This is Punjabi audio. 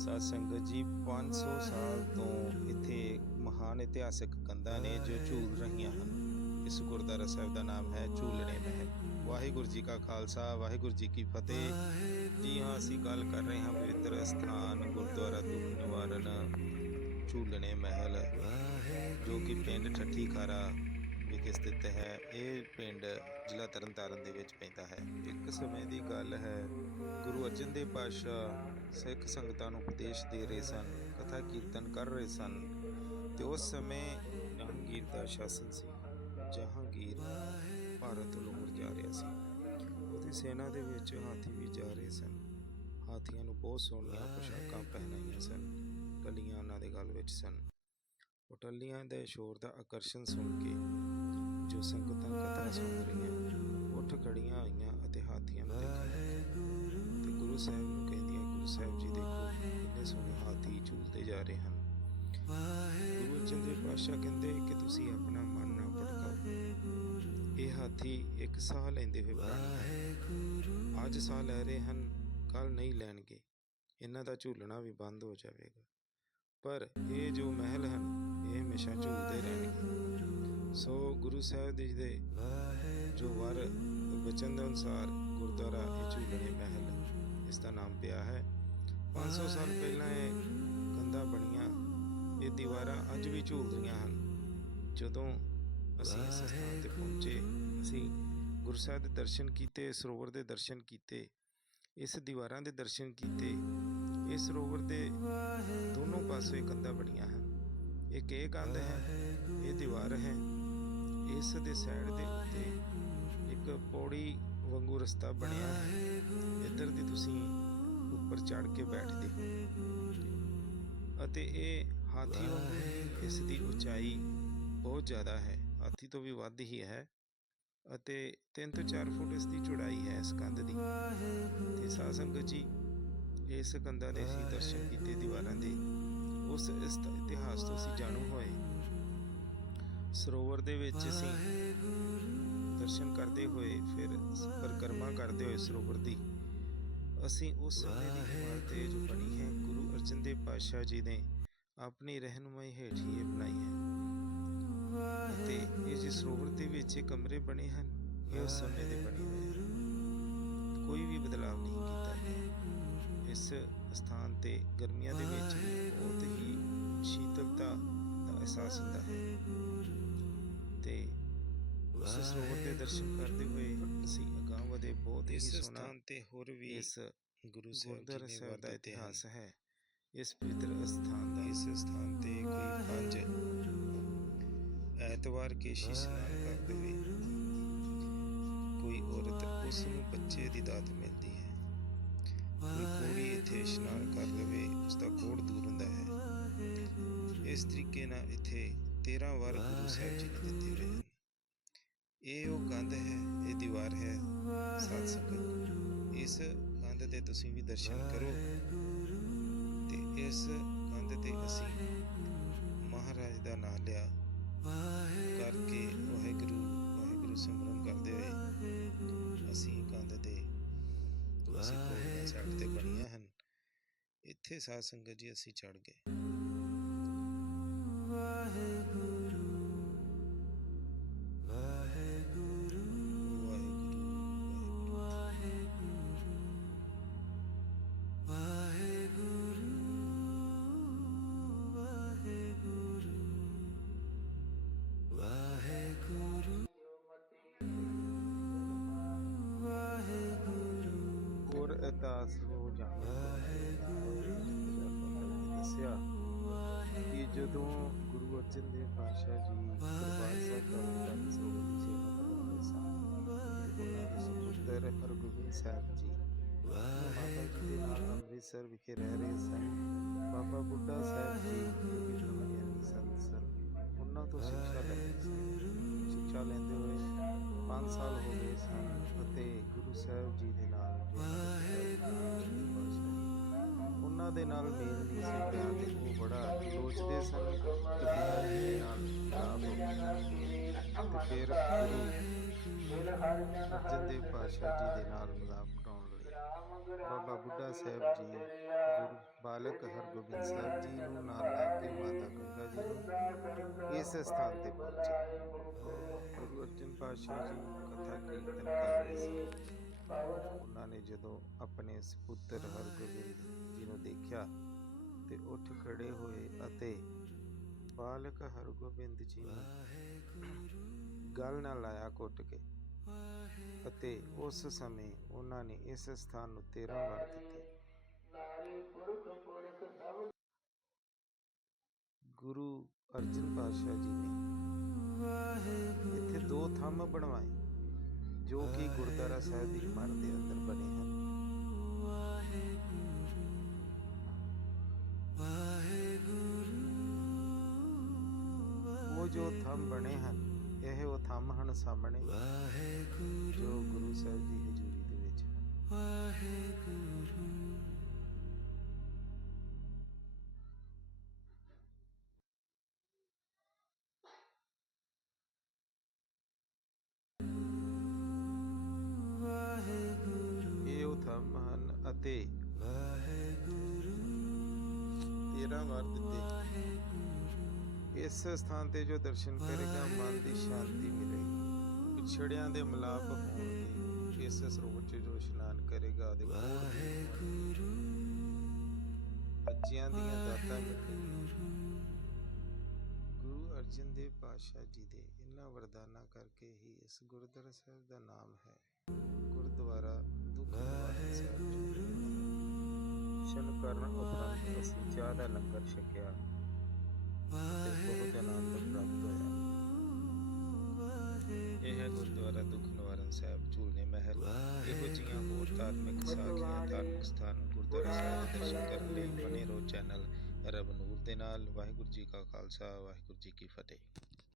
ਸਾਧ ਸੰਗਤ ਜੀ 500 ਸਾਲ ਤੋਂ ਇੱਥੇ ਮਹਾਨ ਇਤਿਹਾਸਕ ਕੰਧਾਂ ਨੇ ਜੋ ਝੂਲ ਰਹੀਆਂ ਹਨ। ਇਸ ਗੁਰਦੁਆਰਾ ਸਾਹਿਬ ਦਾ ਨਾਮ ਹੈ ਝੂਲਣੇ ਮਹਿਲ। ਵਾਹਿਗੁਰੂ ਜੀ ਕਾ ਖਾਲਸਾ, ਵਾਹਿਗੁਰੂ ਜੀ ਕੀ ਫਤਿਹ। ਜੀ ਹਾਂ, ਅਸੀਂ ਗੱਲ ਕਰ ਰਹੇ ਹਾਂ ਪਵਿੱਤਰ ਸਥਾਨ ਗੁਰਦੁਆਰਾ ਦੁੱਖ ਨਿਵਾਰਨ ਝੂਲਣੇ ਮਹਿਲ, ਜੋ ਕਿ ਪਿੰਡ ਠੱਠੀ ਖਾਰਾ ਵਿਖੇ ਸਥਿਤ ਹੈ। ਇਹ ਪਿੰਡ ਜ਼ਿਲ੍ਹਾ ਤਰਨਤਾਰਨ ਦੇ ਵਿੱਚ ਪੈਂਦਾ ਹੈ। ਇੱਕ ਸਮੇਂ ਦੀ ਗੱਲ ਹੈ, ਗੁਰੂ ਅਰਜਨ ਦੇਵ ਪਾਤਸ਼ਾਹ ਸਿੱਖ ਸੰਗਤਾਂ ਨੂੰ ਉਪਦੇਸ਼ ਦੇ ਰਹੇ ਸਨ, ਕਥਾ ਕੀਰਤਨ ਕਰ ਰਹੇ ਸਨ ਤੇ ਉਸ ਸਮੇਂ ਜਹਾਂਗੀਰ ਦਾ ਸ਼ਾਸਨ ਸੀ। ਜਹਾਂਗੀਰ ਭਾਰਤ ਨੂੰ ਜਾ ਰਿਹਾ ਸੀ। ਉਹਦੀ ਸੈਨਾ ਦੇ ਵਿੱਚ ਹਾਥੀ ਵੀ ਜਾ ਰਹੇ ਸਨ। ਹਾਥੀਆਂ ਨੂੰ ਬਹੁਤ ਸੋਹਣੀਆਂ ਪੋਸ਼ਾਕਾਂ ਪਹਿਨਾਈਆਂ ਸਨ, ਟੱਲੀਆਂ ਉਹਨਾਂ ਦੇ ਗਲ ਵਿੱਚ ਸਨ। ਉਹ ਟੱਲੀਆਂ ਦੇ ਸ਼ੋਰ ਦਾ ਆਕਰਸ਼ਣ ਸੁਣ ਕੇ ਜੋ ਸੰਗਤਾਂ ਕਥਾ ਪਾਤਸ਼ਾਹ ਕਹਿੰਦੇ ਕਿ ਤੁਸੀਂ ਆਪਣਾ ਮਨ ਨਾ ਭਟਕਾਓ ਇਹ ਹਾਥੀ ਇੱਕ ਸਾਹ ਲੈਂਦੇ ਹੋਏ ਪ੍ਰਾਣੀ ਅੱਜ ਸਾਹ ਲੈ ਰਹੇ ਹਨ ਕੱਲ ਨਹੀਂ ਲੈਣਗੇ। ਇਹਨਾਂ ਦਾ ਝੂਲਣਾ ਵੀ ਬੰਦ ਹੋ ਜਾਵੇਗਾ। ਪਰ ਇਹ ਜੋ ਮਹਿਲ ਹਨ, ਇਹ ਹਮੇਸ਼ਾ ਝੂਲਦੇ ਰਹਿਣਗੇ। ਸੋ ਗੁਰੂ ਸਾਹਿਬ ਜੀ ਦੇ ਜੋ ਵਰ ਵਚਨ ਦੇ ਅਨੁਸਾਰ ਗੁਰਦੁਆਰਾ ਇਹ ਝੂਲਣੇ ਮਹਿਲ ਇਸ ਦਾ ਨਾਮ ਪਿਆ ਹੈ। 500 ਸਾਲ ਪਹਿਲਾਂ ਇਹ ਕੰਧਾਂ ਬਣੀ ਇਹ ਦੀਵਾਰਾਂ ਅੱਜ ਵੀ ਝੂਲ ਰਹੀਆਂ ਹਨ। ਜਦੋਂ ਅਸੀਂ ਇਸ ਸਥਾਨ ਤੇ ਪਹੁੰਚੇ, ਅਸੀਂ ਗੁਰੂ ਸਾਹਿਬ ਦੇ ਦਰਸ਼ਨ ਕੀਤੇ, ਸਰੋਵਰ ਦੇ ਦਰਸ਼ਨ ਕੀਤੇ, ਇਸ ਦੀਵਾਰਾਂ ਦੇ ਦਰਸ਼ਨ ਕੀਤੇ ਇਸ ਸਰੋਵਰ ਦੇ ਦੋਨੋਂ ਪਾਸੇ ਕੰਧਾਂ ਬਣੀਆਂ ਹਨ। ਇੱਕ ਇਹ ਕੰਧ ਹੈ, ਇਹ ਦੀਵਾਰ ਹੈ। ਇਸ ਦੇ ਸਾਈਡ ਦੇ ਉੱਤੇ ਇੱਕ ਪੌੜੀ ਵਾਂਗੂ ਰਸਤਾ ਬਣਿਆ ਹੈ। ਇੱਧਰ ਦੀ ਤੁਸੀਂ ਉੱਪਰ ਚੜ ਕੇ ਬੈਠਦੇ ਹੋ। ਅਤੇ ਇਹ ਹਾਥੀ ਇਸ ਦੀ ਉਚਾਈ ਬਹੁਤ ਜ਼ਿਆਦਾ ਹੈ। ਹਾਥੀ ਤੋਂ ਵੀ ਵੱਧ ਹੀ ਹੈ ਅਤੇ 3 ਤੋਂ 4 ਫੁੱਟ ਇਸ ਦੀ ਚੌੜਾਈ ਹੈ ਇਸ ਕੰਧ ਦੀ। ਤੇ ਸਾਧ ਸੰਗਤ ਜੀ ਇਸ ਕੰਧਾਂ ਦੇ ਅਸੀਂ ਦਰਸ਼ਨ ਕੀਤੇ ਦੀਵਾਰਾਂ ਦੇ। ਉਸ ਇਸ ਇਤਿਹਾਸ ਤੋਂ ਅਸੀਂ ਜਾਣੂ ਹੋਏ। ਸਰੋਵਰ ਦੇ ਵਿੱਚ ਅਸੀਂ ਦਰਸ਼ਨ ਕਰਦੇ ਹੋਏ, ਫਿਰ ਪਰਿਕਰਮਾ ਕਰਦੇ ਹੋਏ ਸਰੋਵਰ ਦੀ। ਅਸੀਂ ਉਸ ਸਮੇਂ ਦੀ ਇਮਾਰਤ ਇਹ ਜੋ ਬਣੀ ਹੈ। ਗੁਰੂ ਅਰਜਨ ਦੇਵ ਪਾਤਸ਼ਾਹ ਜੀ ਨੇ ਆਪਣੀ ਰਹਿਨੁਮਾਈ ਹੇਠ ਹੀ ਬਣਾਈ ਹੈ। ਅਤੇ ਇਹ ਜਿਸ ਸਰੋਵਰ ਦੇ ਵਿੱਚ ਕਮਰੇ ਬਣੇ ਹਨ ਇਹ ਉਸ ਸਮੇਂ ਦੇ ਬਣੇ ਹੋਏ ਹਨ। ਕੋਈ ਵੀ ਬਦਲਾਅ ਨਹੀਂ ਕੀਤਾ ਇਸ ਸਥਾਨ ਤੇ ਗਰਮੀਆਂ ਦੇ ਵਿੱਚ ਬਹੁਤ ਹੀ ਸ਼ੀਤਲਤਾ ਦਾ ਅਹਿਸਾਸ ਹੁੰਦਾ ਹੈ। ਤੇ ਉਸ ਸਰੋਵਰ ਦੇ ਦਰਸ਼ਨ ਕਰਦੇ ਹੋਏ ਅਸੀਂ ਅਗਾਂਹ ਵਧੇ ਬਹੁਤ ਹੀ ਸੋਹਣਾ ਤੇ ਹੋਰ ਵੀ ਇਸ ਗੁਰੂ ਸਾਹਿਬ ਦਾ ਇਤਿਹਾਸ ਹੈ। ਇਸ ਪਵਿੱਤਰ ਸਥਾਨ ਇਸ ਸਥਾਨ ਤੇ ਕੋਈ ਪੰਜ ਐਤਵਾਰ ਕੇਸ਼ੀ ਇਸ਼ਨਾਨ ਕਰਦੇ ਹੋਏ ਕੋਈ ਔਰਤ ਉਸ ਨੂੰ ਬੱਚੇ ਦੀ ਦਾਤ ਮਿਲਦੀ ਹੈ। ਕੋਈ ਕੋੜੀ ਇੱਥੇ ਇਸ਼ਨਾਨ ਕਰ ਲਵੇ ਉਸ ਦਾ ਕੋੜ ਦੂਰ ਹੁੰਦਾ ਹੈ। ਇਸ ਤਰੀਕੇ ਨਾਲ ਇੱਥੇ 13 ਵਾਰ ਗੁਰੂ ਸਾਹਿਬ ਜੀ ਨੇ ਦਿੱਤੇ ਹੋਏ ਹਨ ਇਹ ਉਹ ਕੰਧ ਹੈ, ਇਹ ਦੀਵਾਰ ਹੈ, ਸਾਧ ਸੰਗਤ। ਇਸ ਕੰਧ ਤੇ ਤੁਸੀਂ ਵੀ ਦਰਸ਼ਨ ਕਰੋ। ਤੇ ਇਸ ਕੰਧ ਤੇ ਅਸੀਂ ਮਹਾਰਾਜ ਦਾ ਨਾਮ ਲਿਆ ਕਰਕੇ ਵਾਹਿਗੁਰੂ ਵਾਹਿਗੁਰੂ ਸਿਮਰਨ ਕਰਦੇ ਹੋਏ ਅਸੀਂ ਕੰਧ ਤੇ ਅਸੀਂ ਕੋਲ ਸਾਈਡ ਤੇ ਬਣੀਆਂ ਹਨ। ਇੱਥੇ ਸਾਧ ਸੰਗਤ ਜੀ ਅਸੀਂ ਚੜ ਗਏ। ਵਾਹਿਗੁਰੂ ਹੋਰ ਅਰਦਾਸ ਦੱਸਿਆ ਕਿ ਜਦੋਂ ਗੁਰੂ ਅਰਜਨ ਦੇਵ ਪਾਤਸ਼ਾਹ ਜੀ ਦਰਬਾਰ ਸਾਹਿਬ ਦਾ ਉਦਘਾਟਨ ਦੀ ਸੇਵਾ ਕਰਵਾਉਂਦੇ ਸਨ। ਉਹਨਾਂ ਹਰਗੋਬਿੰਦ ਸਾਹਿਬ ਜੀ ਮਾਤਾ ਦੇ ਨਾਲ ਅੰਮ੍ਰਿਤਸਰ ਵਿਖੇ ਰਹਿ ਰਹੇ ਸਨ। ਬਾਬਾ ਬੁੱਢਾ ਸਾਹਿਬ ਜੀ ਜੋ ਕਿ ਸਨ। ਉਹਨਾਂ ਤੋਂ ਸਿੱਖਿਆ ਲੈਂਦੇ ਸਿੱਖਿਆ ਲੈਂਦੇ ਹੋਏ 5 ਸਾਲ ਹੋ ਗਏ ਸਨ। ਉਹਨਾਂ ਦੇ ਨਾਲ ਮੇਲ ਨਹੀਂ ਸੀ ਪਿਆ ਉਹ ਬੜਾ ਸੋਚਦੇ ਸਨ ਕਿ ਗੁਰੂ ਦੇ ਨਾਲ ਖਰਾਬ ਹੋ ਗਿਆ ਤੇ ਫਿਰ ਗੁਰੂ ਅਰਜਨ ਦੇਵ ਪਾਤਸ਼ਾਹ ਜੀ ਦੇ ਨਾਲ ਮਿਲਾਪ ਕਰਾਉਣ ਲਈ ਬਾਬਾ ਬੁੱਢਾ ਸਾਹਿਬ ਜੀ, ਗੁਰੂ ਬਾਲਕ ਹਰਗੋਬਿੰਦ ਸਾਹਿਬ ਜੀ ਨੂੰ ਨਾਲ ਲੈ ਕੇ ਮਾਤਾ ਗੰਗਾ ਜੀ ਨੂੰ ਇਸ ਸਥਾਨ ਤੇ ਪਹੁੰਚੇ। ਗੁਰੂ ਅਰਜਨ ਪਾਤਸ਼ਾਹ ਜੀ ਕਥਾ ਕੀਰਤਨ ਕਰ ਰਹੇ ਸੀ। ਉਹਨਾਂ ਨੇ ਜਦੋਂ ਆਪਣੇ ਸੁਪੁੱਤਰ ਹਰਗੋਬਿੰਦ ਜੀ ਨੂੰ ਦੇਖਿਆ ਤੇ ਉੱਠ ਖੜੇ ਹੋਏ ਅਤੇ ਬਾਲਕ ਹਰਗੋਬਿੰਦ ਜੀ ਨੂੰ ਗਲ ਨਾਲ ਲਾਇਆ ਕੁੱਟ ਕੇ ਅਤੇ ਉਸ ਸਮੇਂ ਉਹਨਾਂ ਨੇ ਇਸ ਸਥਾਨ ਨੂੰ 13 ਵਾਰ ਦਿੱਤੇ। ਗੁਰੂ ਅਰਜਨ ਪਾਤਸ਼ਾਹ ਜੀ ਨੇ ਇੱਥੇ ਦੋ ਥੰਮ ਬਣਵਾਏ। ਜੋ ਕਿ ਗੁਰਦੁਆਰਾ ਸਾਹਿਬ ਦੀ ਇਮਾਰਤ ਦੇ ਅੰਦਰ ਬਣੇ ਹਨ। ਉਹ ਜੋ ਥੰਮ ਬਣੇ ਹਨ, ਇਹ ਉਹ ਥੰਮ ਹਨ ਸਾਹਮਣੇ ਜੋ ਗੁਰੂ ਸਾਹਿਬ ਦੀ ਹਜ਼ੂਰੀ ਦੇ ਵਿੱਚ ਹਨ। ਇਹ ਹਨ ਅਤੇ ਤੇਰਾਂ ਵਾਰ ਦਿੱਤੇ। ਇਸ ਸਥਾਨ ਤੇ ਜੋ ਦਰਸ਼ਨ ਕਰੇਗਾ, ਮਨ ਦੀ ਸ਼ਾਂਤੀ ਮਿਲੇਗੀ। ਵਿਛੜਿਆਂ ਦੇ ਮਿਲਾਪ ਹੋਣਗੇ। ਇਸ ਸਰੋਵਰ 'ਚ ਜੋ ਇਸ਼ਨਾਨ ਕਰੇਗਾ, ਉਹਦੇ ਬੱਚਿਆਂ ਦੀਆਂ ਦਾਤਾਂ ਮਿਲਣਗੀਆਂ। ਗੁਰੂ ਅਰਜਨ ਦੇਵ ਪਾਤਸ਼ਾਹ ਜੀ ਦੇ ਇਹਨਾਂ ਵਰਦਾਨਾਂ ਕਰਕੇ ਹੀ ਇਸ ਗੁਰਦੁਆਰਾ ਸਾਹਿਬ ਦਾ ਨਾਮ ਹੈ। ਗੁਰਦੁਆਰਾ ਦੁੱਖ ਸਾਹਿਬ। ਜੀ ਕਰਨ ਉਪਰੰਤ ਅਸੀਂ ਚਾਹ ਦਾ ਲੰਗਰ ਛਕਿਆ ਤੇ ਬਹੁਤ ਆਨੰਦ ਪ੍ਰਾਪਤ ਹੋਇਆ। ਇਹ ਹੈ ਗੁਰਦੁਆਰਾ ਦੁੱਖ ਸਾਹਿਬ ਝੂਲਨੇ ਮਹਿਲ। ਇਹੋ ਜਿਹੀਆਂ ਹੋਰ ਧਾਰਮਿਕ ਸਾਖੀਆਂ, ਧਾਰਮਿਕ ਸਥਾਨ ਗੁਰਦੁਆਰਾ ਸਾਹਿਬ ਦੇ ਦਰਸ਼ਨ ਕਰਨ ਲਈ ਬਣੇ ਰਹੋ ਚੈਨਲ ਰਬ ਨੂਰ ਦੇ ਨਾਲ। ਵਾਹਿਗੁਰੂ ਜੀ ਕਾ ਖਾਲਸਾ, ਵਾਹਿਗੁਰੂ ਜੀ ਕੀ ਫਤਿਹ।